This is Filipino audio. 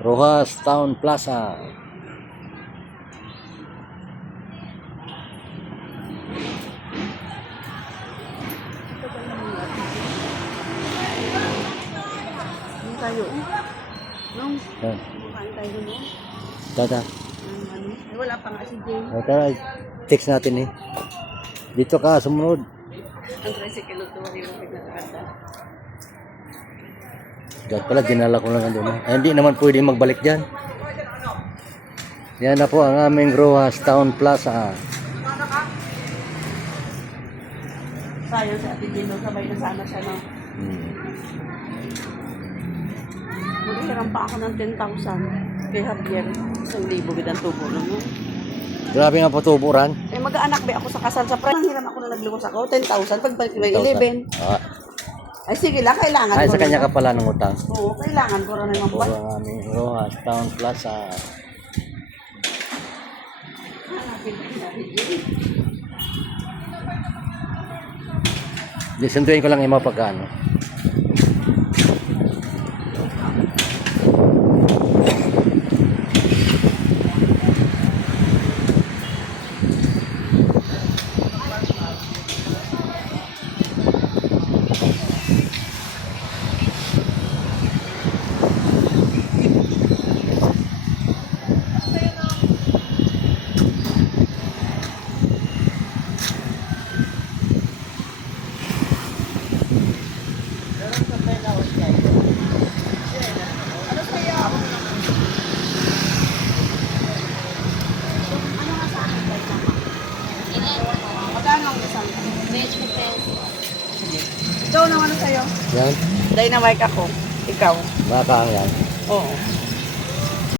Rojas Town Plaza. Ano tayo? Nung, Yan. kain tayo no? Tata. Wala pa nga si Jay. Tara, text natin eh. Dito ka, sumunod. Ang tricycle ito, yung pinakakanda. Diyan pala, dinala ko lang doon. Ay, hindi naman pwede magbalik dyan. Yan na po ang aming Rojas Town Plaza. Sayang si Ate Jay, no? Sabay na sana siya, no? Maghiram pa ako ng 10,000 kay Javier. 1,000 bidang tubo lang mo. Grabe nga po tuburan. Eh mag-aanak ba ako sa kasal sa prime? Nanghiram ako na nagluwas ako. 10,000. Pagbalik ko yung 11. Ay sige lang, kailangan Ay, ko sa kanya rin. ka pala ng utang. Oo, kailangan ko rin naman Po pa. ang aming Rojas Town Plaza. Lisentuin ko lang yung mga pagkano. Magkano ang isang? 20 pesos. Ikaw naman ano sa'yo? Yan, Dynamite ako. Ikaw. baka yan. Oo.